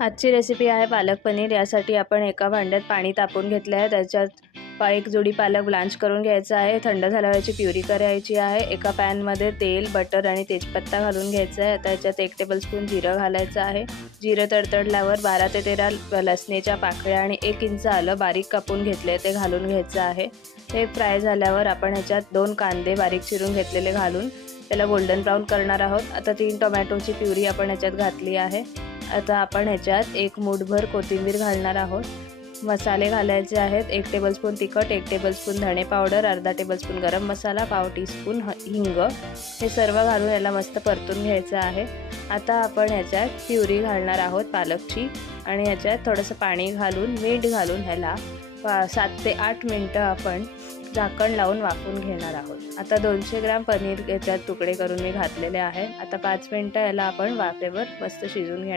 आजची रेसिपी आहे पालक पनीर। यासाठी आपण एका भांड्यात पाणी तापवून घेतले आहे। त्याच्यात एक जोडी पालक ब्लांच करून घ्यायचा आहे। थंड झाल्यावर याची प्युरी करायची आहे। एका पॅन मध्ये तेल, बटर आणि तेजपत्ता घालून घ्यायचा आहे। आता याच्यात 1 टेबलस्पून जिरं घालायचं आहे। जिरं तडतडल्यावर 12 ते 13 लसणीच्या पाकळ्या आणि 1 इंच आलं बारीक कापून घेतले ते घालून घ्यायचं आहे। हे फ्राय झाल्यावर आपण याच्यात 2 कांदे बारीक चिरून घेतलेले घालून त्याला गोल्डन ब्राउन करणार आहोत। आता 3 टोमॅटोची प्युरी आपण याच्यात घातली आहे। आता आपण ह्याच्यात 1 मूठभर कोथिंबीर घालणार आहोत। मसाले घालायचे आहेत। 1 टेबलस्पून तिखट, 1 टेबलस्पून धणे पावडर, अर्धा टेबलस्पून गरम मसाला, पाव टीस्पून हिंग, हे सर्व घालून याला मस्त परतून घ्यायचं आहे। आता आपण ह्याच्यात प्युरी घालणार आहोत पालकची आणि ह्याच्यात थोडंसं पाणी घालून मीठ घालून ह्याला 7 ते 8 मिनिटं आपण झाकण लावून वाफवून घेणार आहोत। आता 200 ग्रॅम पनीर याच्यात तुकडे करून मी घातलेले आहे। आता 5 मिनिटं याला आपण वाफेवर मस्त शिजवून घेणार।